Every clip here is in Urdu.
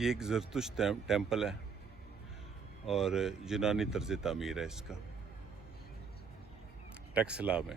یہ ایک زرتش ٹیمپل ہے اور یونانی طرز تعمیر ہے اس کا، ٹیکسلا میں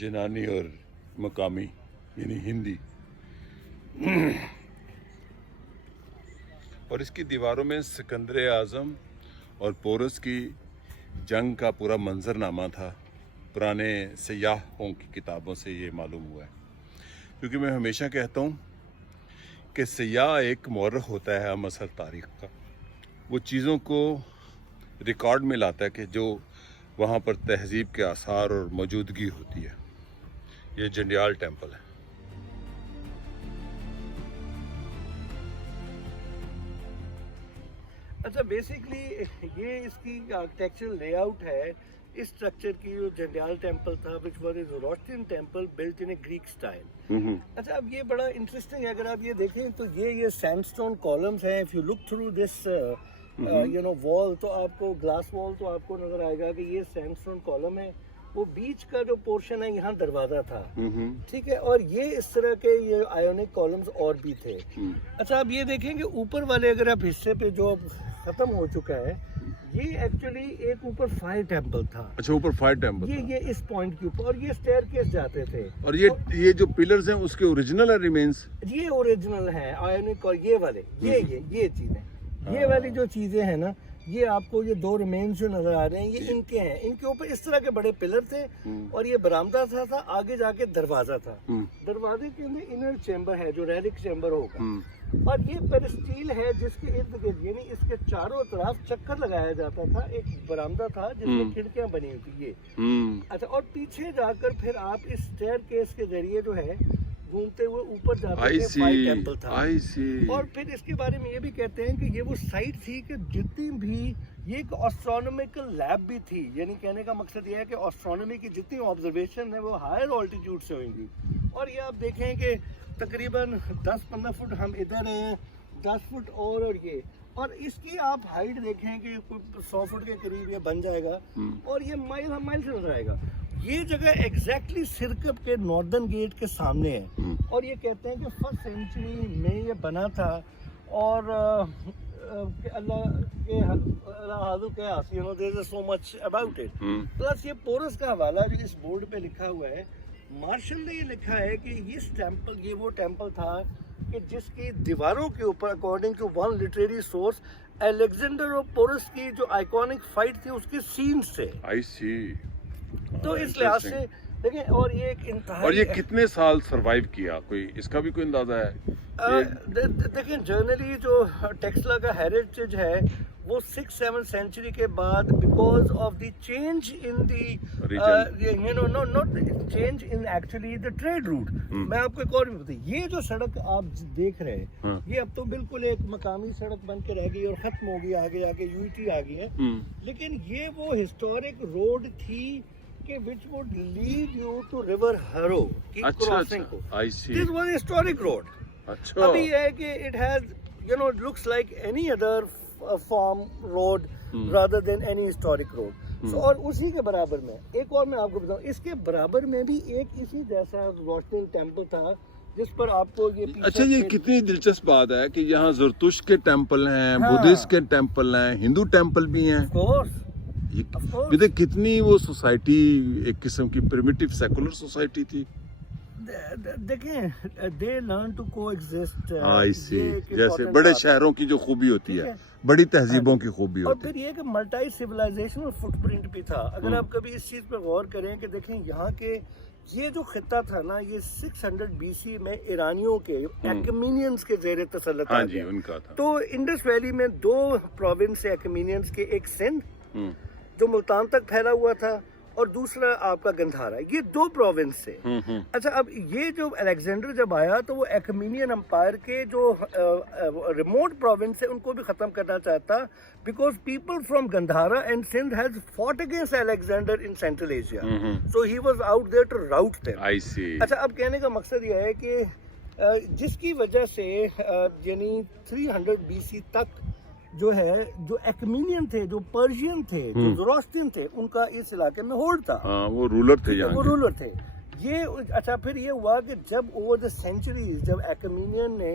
یونانی اور مقامی یعنی ہندی، اور اس کی دیواروں میں سکندر اعظم اور پورس کی جنگ کا پورا منظرنامہ تھا۔ پرانے سیاحوں کی کتابوں سے یہ معلوم ہوا ہے، کیونکہ میں ہمیشہ کہتا ہوں کہ سیاح ایک مورخ ہوتا ہے اصل تاریخ کا، وہ چیزوں کو ریکارڈ میں لاتا ہے کہ جو وہاں پر تہذیب کے آثار اور موجودگی ہوتی ہے۔ یہ جنڈیال ٹیمپل ہے۔ اچھا، بیسیکلی یہ اس کی آرکیٹیکچرل لے آؤٹ ہے اس اسٹرکچر کی، جو جنڈیال ٹیمپل تھا which was a Zoroastrian temple built in a Greek style۔ اچھا، اب یہ بڑا انٹرسٹنگ ہے، اگر آپ یہ دیکھیں تو یہ سینڈ اسٹون کالمز ہیں۔ if you look through this wall، تو آپ کو گلاس وال تو آپ کو نظر آئے گا کہ یہ سینڈ اسٹون کالم ہے۔ وہ بیچ کا جو پورشن ہے یہاں دروازہ تھا، ٹھیک ہے، اور یہ اس طرح کے یہ آئیونک کالمز اور بھی تھے۔ اچھا، اب یہ دیکھیں کہ اوپر والے اگر آپ حصے پہ جو ختم ہو چکا ہے، یہ ایکچولی ایک اوپر فائر ٹیمپل تھا۔ اچھا، اوپر فائر ٹیمپل، یہ اس پوائنٹ کے اوپر، اور یہ اسٹیئر کیس جاتے تھے۔ اور یہ جو پلرز ہیں اس کے اوریجنل ہے ریمینز؟ یہ اوریجنل ہیں آئیونک، اور یہ والے یہ چیزیں، یہ والی جو چیزیں ہیں نا، یہ آپ کو یہ دو ریمینز جو نظر آ رہے ہیں یہ ان کے ہیں۔ ان کے اوپر اس طرح کے بڑے پلر تھے، اور یہ برآمدہ تھا، آگے جا کے دروازہ تھا۔ دروازے کے اندر انر چیمبر ہے جو ریلک چیمبر ہوگا، اور یہ پیرسٹیل ہے جس کے ارد گرد یعنی اس کے چاروں طرف چکر لگایا جاتا تھا۔ ایک برآمدہ تھا جس میں کھڑکیاں بنی ہوئی تھی یہ۔ اچھا، اور پیچھے جا کر پھر آپ اس اسٹیئر کیس کے ذریعے جو ہے گھومتے ہوئے اوپر جاتے تھے، فائر ٹیمپل تھا۔ اور پھر اس کے بارے میں یہ بھی کہتے ہیں کہ یہ وہ سائٹ تھی کہ جتنی بھی یہ ایک آسٹرونومیکل لیب بھی تھی، یعنی کہنے کا مقصد یہ ہے کہ آسٹرونومی کی جتنی آبزرویشن ہے وہ ہائر آلٹیٹیوڈ سے ہوئیں گی۔ اور یہ آپ دیکھیں کہ تقریباً 10-15 فٹ ہم ادھر ہیں، 10 فٹ اور یہ، اور اس کی آپ ہائٹ دیکھیں کہ 100 فٹ کے قریب یہ بن جائے گا، اور یہ مائل سے نظر آئے گا۔ یہ جگہ ایگزیکٹلی سرکپ کے ناردرن گیٹ کے سامنے ہے، اور یہ کہتے ہیں کہ 1st سینچری میں یہ بنا تھا، اور اللہ کے حاضر کے you know there is so much about it۔ Plus یہ پورس کا حوالہ جو اس بورڈ پہ لکھا ہوا ہے، مارشل نے یہ لکھا ہے کہ یہ ٹیمپل، یہ وہ ٹیمپل تھا کہ جس کی دیواروں کے اوپر according to one literary source Alexander اور پورس کی جو آئیکونک فائٹ تھی اس کی سینز تھے۔ آئی سی۔ تو اس لحاظ سے دیکھیں، اور یہ ایک انتہائی، اور یہ کتنے سال سروائیو کیا، کوئی اس کا بھی کوئی اندازہ ہے؟ دیکھیں جرنلی جو ٹیکسلا کا ہیریٹیج ہے وہ 6-7 سینچری کے بعد، because of the change in the not change in actually the trade route. میں آپ کو ایک اور بھی بتاؤں، یہ جو سڑک آپ دیکھ رہے ہیں یہ اب تو بالکل ایک مقامی سڑک بن کے رہ گئی اور ختم ہو گئی، آگے جا کے UT آ گئی ہے، لیکن یہ وہ ہسٹورک روڈ تھی کہ which would lead you to river Harrow کی crossing کو۔ This was a historic road۔ ابھی یہ ہے کہ it has looks like any other farm road rather than any historic road۔ اور اسی کے برابر میں ایک اور میں آپ کو بتاؤں، اس کے برابر میں بھی ایک اسی جیسا روشنی ٹیمپل تھا جس پر آپ کو یہ اچھا، یہ کتنی دلچسپ بات ہے کہ یہاں زرتش کے ٹیمپل ہیں، بدھسٹ کے ٹیمپل ہیں، ہندو ٹیمپل بھی ہیں۔ کتنی وہ سوسائٹی ایک قسم کی پریمیٹو سیکولر سوسائٹی تھی۔ دیکھیں they learn to coexist۔ جیسے بڑے شہروں کی جو خوبی ہوتی ہے، بڑی تہذیبوں کی خوبی اور ہوتی ہے۔ پھر یہ کہ ملٹی سیولائزیشنل فٹ پرنٹ بھی تھا۔ اگر آپ کبھی اس چیز پہ غور کریں کہ دیکھیں یہاں کے یہ جو خطہ تھا نا، یہ 600 BC میں ایرانیوں کے ایکمینینز کے زیر تسلط آ گیا۔ ان کا تھا۔ تو انڈس ویلی میں 2 پروونس ہے ایکمینینز کے، ایک سندھ جو ملتان تک پھیلا ہوا تھا، اور دوسرا آپ کا گندھارا، یہ 2 پروونس سے۔ اچھا، اب یہ جو الیگزینڈر جب آیا تو وہ ایکمینین امپائر کے جو ریموٹ پروونس ہے ان کو بھی ختم کرنا چاہتا، because people from Gandhara and Sindh has فought against Alexander in Central Asia, so he was out there to rout them۔ اچھا، اب کہنے کا مقصد یہ ہے کہ جس کی وجہ سے یعنی 300 BC تک جو ہے جو ایکمینین تھے، جو پرشین تھے، جو زوراسترین تھے، ان کا اس علاقے میں ہولڈ تھا۔ وہ رولر تھے، وہ رولر تھے یہ۔ اچھا، پھر یہ ہوا کہ جب اوور دا سینچریز جب ایکمینین نے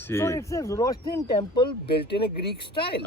So it's a Zoroastrian temple built in a Greek style.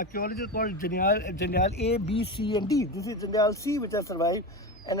archaeologists called Jandal A, B, C and D. This is Jandal C which has survived and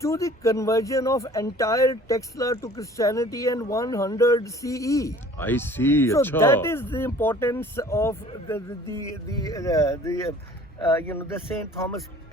to the conversion of entire Texla to Christianity in 100 CE. I see. So that is the importance of the Saint Thomas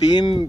3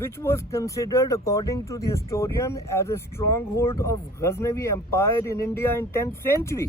which was considered according to the historian as a stronghold of Ghaznavi Empire in India in 10th century.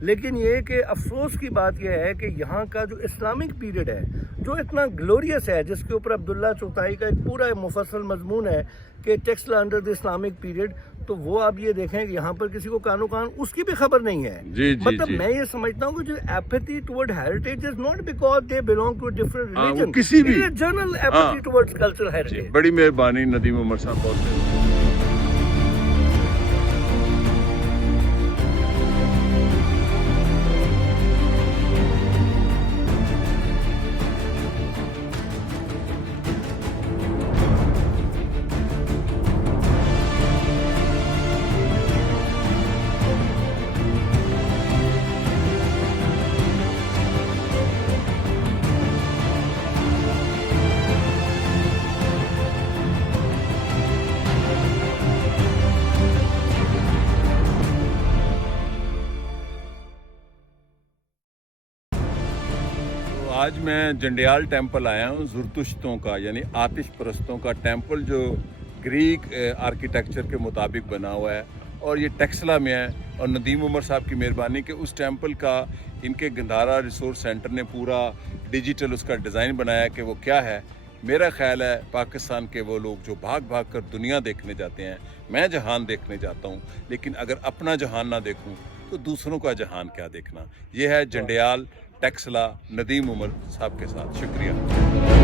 لیکن یہ کہ افسوس کی بات یہ ہے کہ یہاں کا جو اسلامک پیریڈ ہے جو اتنا گلوریس ہے، جس کے اوپر عبداللہ چوتائی کا ایک پورا مفصل مضمون ہے کہ Taxila under the Islamic period, تو وہ آپ یہ دیکھیں کہ یہاں پر کسی کو کانو کان اس کی بھی خبر نہیں ہے. مطلب میں یہ سمجھتا ہوں کہ جو apathy toward heritage is not because they belong to different religion, کسی بھی general apathy toward cultural heritage. بڑی مہربانی ندیم عمر صاحب، بہت مہربانی. آج میں جنڈیال ٹیمپل آیا ہوں، زرتشتوں کا یعنی آتش پرستوں کا ٹیمپل، جو گریک آرکیٹیکچر کے مطابق بنا ہوا ہے، اور یہ ٹیکسلا میں ہے. اور ندیم عمر صاحب کی مہربانی کہ اس ٹیمپل کا ان کے گندھارا ریسورس سینٹر نے پورا ڈیجیٹل اس کا ڈیزائن بنایا کہ وہ کیا ہے. میرا خیال ہے پاکستان کے وہ لوگ جو بھاگ بھاگ کر دنیا دیکھنے جاتے ہیں، میں جہان دیکھنے جاتا ہوں، لیکن اگر اپنا جہان نہ دیکھوں تو دوسروں کا جہان کیا دیکھنا. یہ ہے جنڈیال ٹیکسلا ندیم عمر صاحب کے ساتھ. شکریہ.